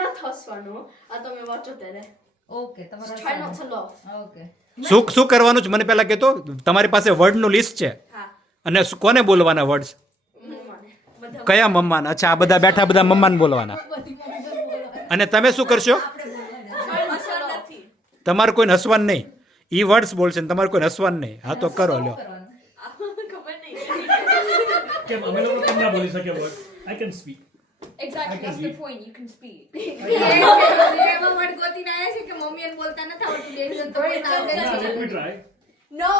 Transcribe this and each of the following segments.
નથી હસવાનું આ તમે વાંચો ત્યારે ઓકે તમારો try not to laugh okay શું કરવાનું છે મને પહેલા કહેતો તમારી પાસે વર્ડનું લિસ્ટ છે હા અને કોને બોલવાના વર્ડ્સ મમ્માને બધા કયા મમ્માન અચ્છા આ બધા બેઠા બધા મમ્માન બોલવાના અને તમે શું કરશો મસાલો નથી તમારે કોઈને હસવાનું નહીં ઈ વર્ડ્સ બોલશે ને તમારે કોઈને હસવાનું નહીં હા તો કરો લ્યો ખબર નહીં કેમ અમે લોકો કેમ ના બોલી શકીએ word I can speak exactly I can that's the read. point you can speak એમાં વર્ડ ગોતીને આયા છે કે મમ્મી એને બોલતા નથી આવડતું ડેડી તો બોલતા આવડે લેટ છે મી try no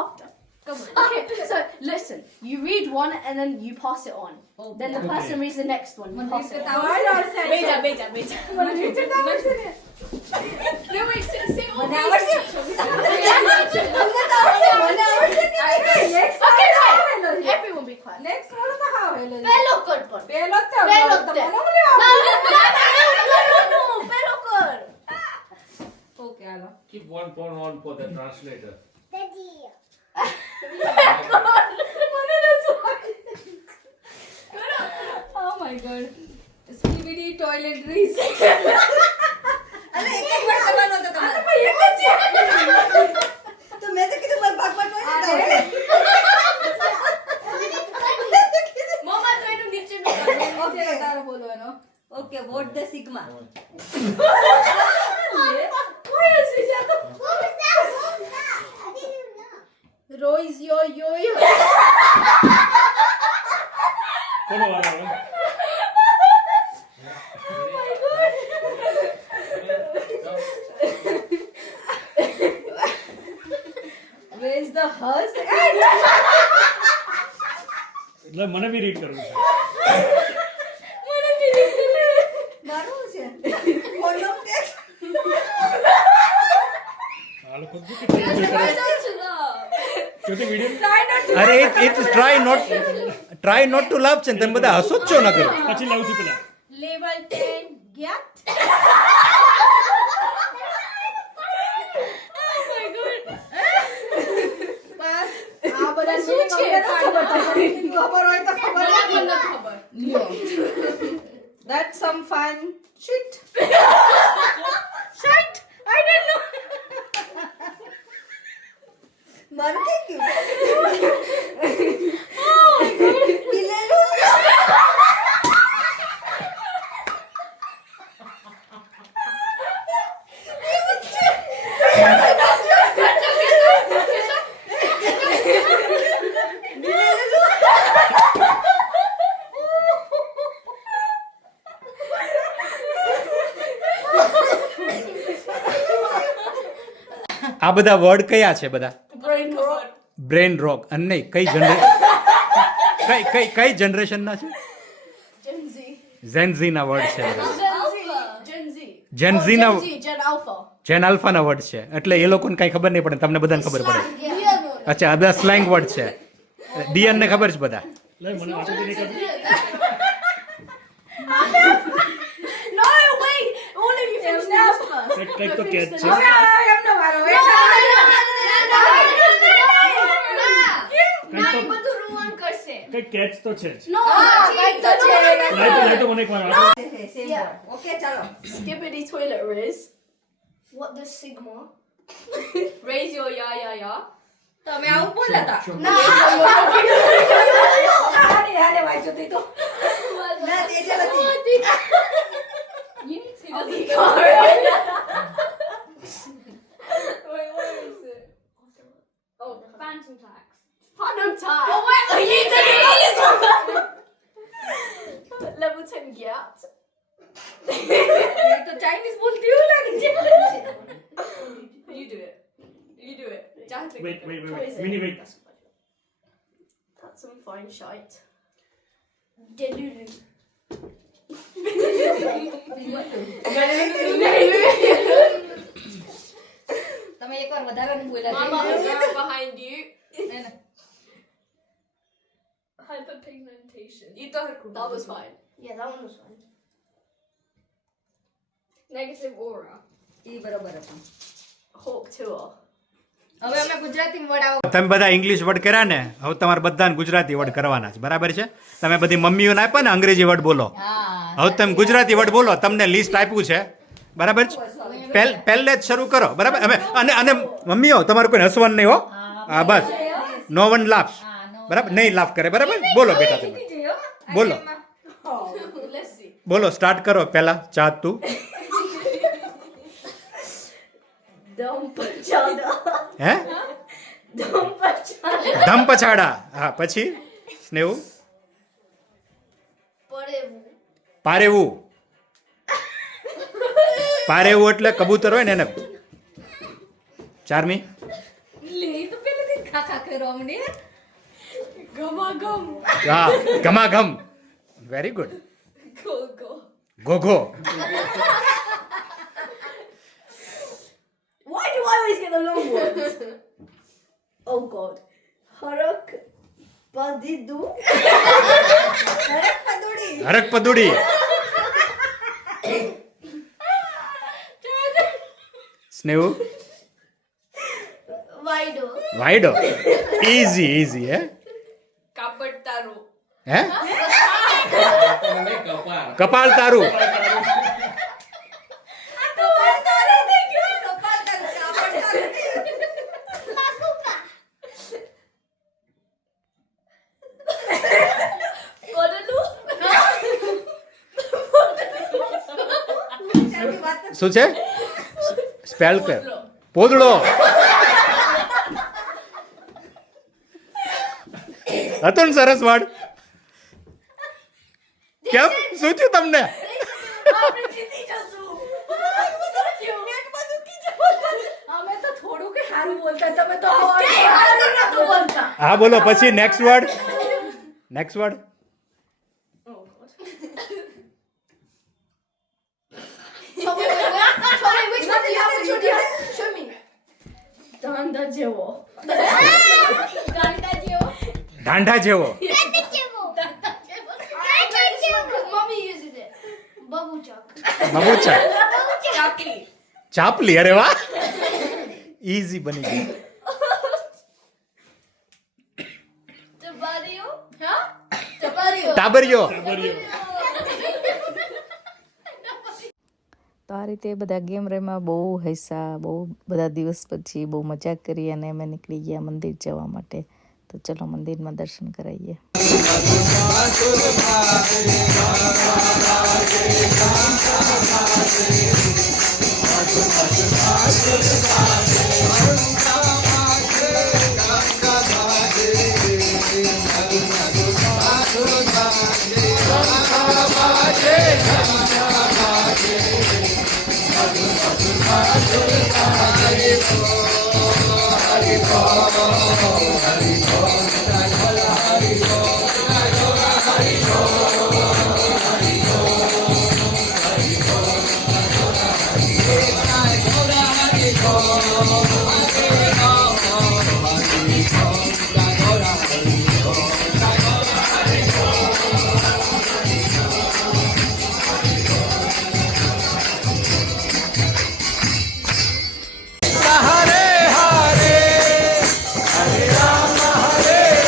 after come on okay so listen you read one and then you pass it on then the person reads the next one you pass it on beja no wait say all these okay right everyone be quiet next બોલો તો હા pelo kar par પેલો તો pelo તો te બોલો no pelo kar okay hello Keep one phone on for the translator. Oh my God skibidi toiletries અરે એક જ વર્ડ કરવાનો હતો તમારે તો મેં તો કીધું મારા ભાગમાં ટોયલેટ આવે mama try to નીચે નો ઓકે તારો બોલવાનો ઓકે વોટ ધ સિગ્મા રોઈઝ યો યો યો કોનો વારો આવે where is the hers એટલે મને બી રીડ કરવું છે મારું છે કોનો કે આ લોકો શું કે ચોટી વિડિયો અરે it try not to laugh છે ને તમે બધા હસો જ છો ન કરો પછી લાવું છું પેલા લેવલ 10 ગયા બસ આ બધા શું છે ખબર હોય તો ખબર that's some fun shit shit I don't know મારું કે ક્યું બિલેલું આ બધા વર્ડ કયા છે બધા brain rot બ્રેન રોક અને નહીં કઈ જનરેશનના છે Gen Z ઝેનઝીના વર્ડ છે બધા Gen Z Gen Z ના Gen Alpha જેન આલ્ફાના વર્ડ છે એટલે એ લોકોને કઈ ખબર નહીં પડે તમને બધાને ખબર પડે yeah અચ્છા આ બધા સ્લેંગ વર્ડ છે ડિયન ને ખબર છે બધા લે મને વાંચો નહીં કરતું no wait all of you finish this first કંઈક તો કેચ છે એમનો વારો બધું રૂવાન કરશે કંઈક કેચ તો છે જ no કઈ તો છે લાઈ તો મને એક વાર વાંચો સેમ વર્ડ ઓકે ચાલો skippity toilet raise what does sigma raise your ya તમે આવું બોલ્યા હતા આને વાંચો તી તો ના તેજલ હતી you need to wait where is it oh phantom tax oh wait are you doing this level 10 gap એ તો ચાઇનીઝ બોલતી એવું લાગે છે you do it Jack, Wait. try it. Mini wait. That's some fine shite Delulu તમે એકવાર વધારે બોલ્યા Mama is right behind you છે hyperpigmentation that was fine yeah that one was fine negative aura ઈ બરોબર હતું hawk tour હવે અમે Gujarati word આવો તમે બધા ઇંગ્લિશ વર્ડ કર્યા ને હવે તમારે બધાને ગુજરાતી વર્ડ કરવાના છે બરાબર છે તમે બધી મમ્મીઓને આપ્યા ને અંગ્રેજી વર્ડ બોલો હા હવે તમે ગુજરાતી વર્ડ બોલો, તમને લિસ્ટ આપ્યું છે બરાબર છે. પહેલે જ શરૂ કરો બરાબર. અને મમ્મીઓ તમારું કોઈ હસવાનું નહીં હો. હા બસ, નો વન લાફ્સ બરાબર, નહીં લાફ કરે બરાબર. બોલો બેટા તમે બોલો, બોલો સ્ટાર્ટ કરો. પહેલા ચા તું. હે ધમ પછાડા. હા પછી સ્નેહુ. પારેવું. પારેવું એટલે કબૂતર હોય ને એને. ચારમી. હા ઘમાઘમ. Very good. ઘોઘો. Why do I always get the long ones? Oh God. Harak Padidu. હરક પદુડી. સ્નેહુ. Waido. વાયડો. Easy easy. હે કાપડ તારું. હે કપાળ. કપાળ તારું. શું છે? સ્પેલ કર. પોદળો. હતો ને સરસ વર્ડ. કેમ શું થયું તમને? હા બોલો પછી next word. Next word. Which one do you have? Which one do you have? Show me. Danda jevo. Danda jevo. ઢાંઢા જેવો. Mommy uses it. Babuchak. બબૂચા. ચાપલી. ચાપલી. અરે વાહ, ઈઝી બની ગઈ. Tabario. Huh? Tabario. ટાબરિયો. તો આ રીતે બધા ગેમ રમ્યા, બહુ હસ્યા, બહુ બધા દિવસ પછી બહુ મજા કરી અને અમે નીકળી ગયા મંદિર જવા માટે. તો ચલો મંદિરમાં દર્શન કરાવીએ. હરે હરે હરે રામ હરે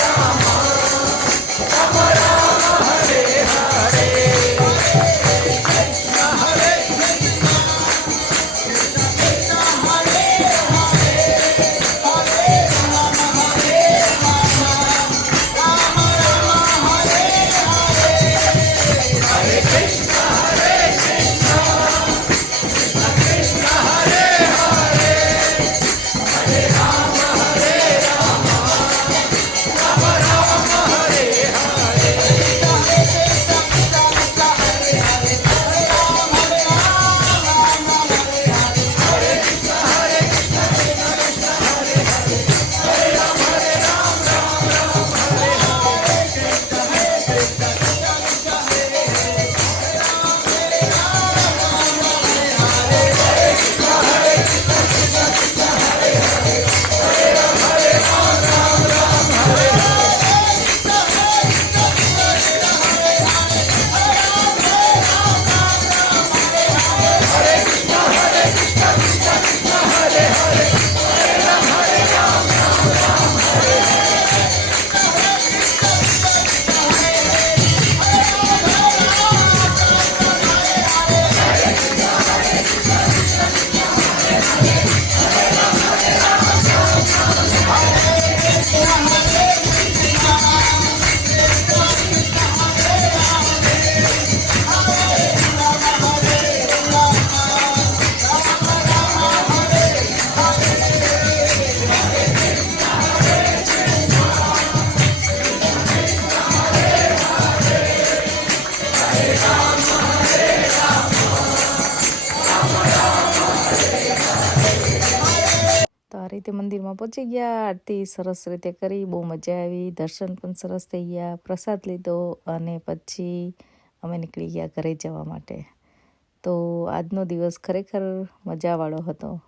રીતે મંદિરમાં પહોંચી ગયા, આરતી સરસ રીતે કરી, બહુ મજા આવી, દર્શન પણ સરસ થઈ ગયા, પ્રસાદ લીધો અને પછી અમે નીકળી ગયા ઘરે જવા માટે. તો આજનો દિવસ ખરેખર મજાવાળો હતો.